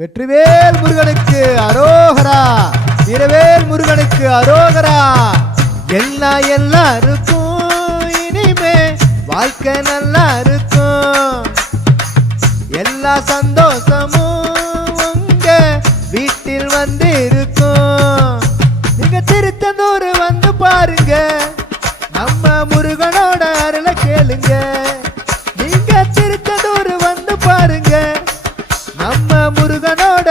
வெற்றிவேல் முருகனுக்கு அரோகரா, வீரவேல் முருகனுக்கு அரோகரா. எல்லாருக்கும் இனிமே வாழ்க்கை நல்லா இருக்கும். எல்லா சந்தோஷமும் உங்க வீட்டில் வந்து இருக்கும். நீங்க திருச்செந்தூர் வந்து பாருங்க, நம்ம முருகனோட அருளை கேளுங்க. நீங்க திருச்செந்தூர் வந்து பாருங்க, நம்ம முருகனோட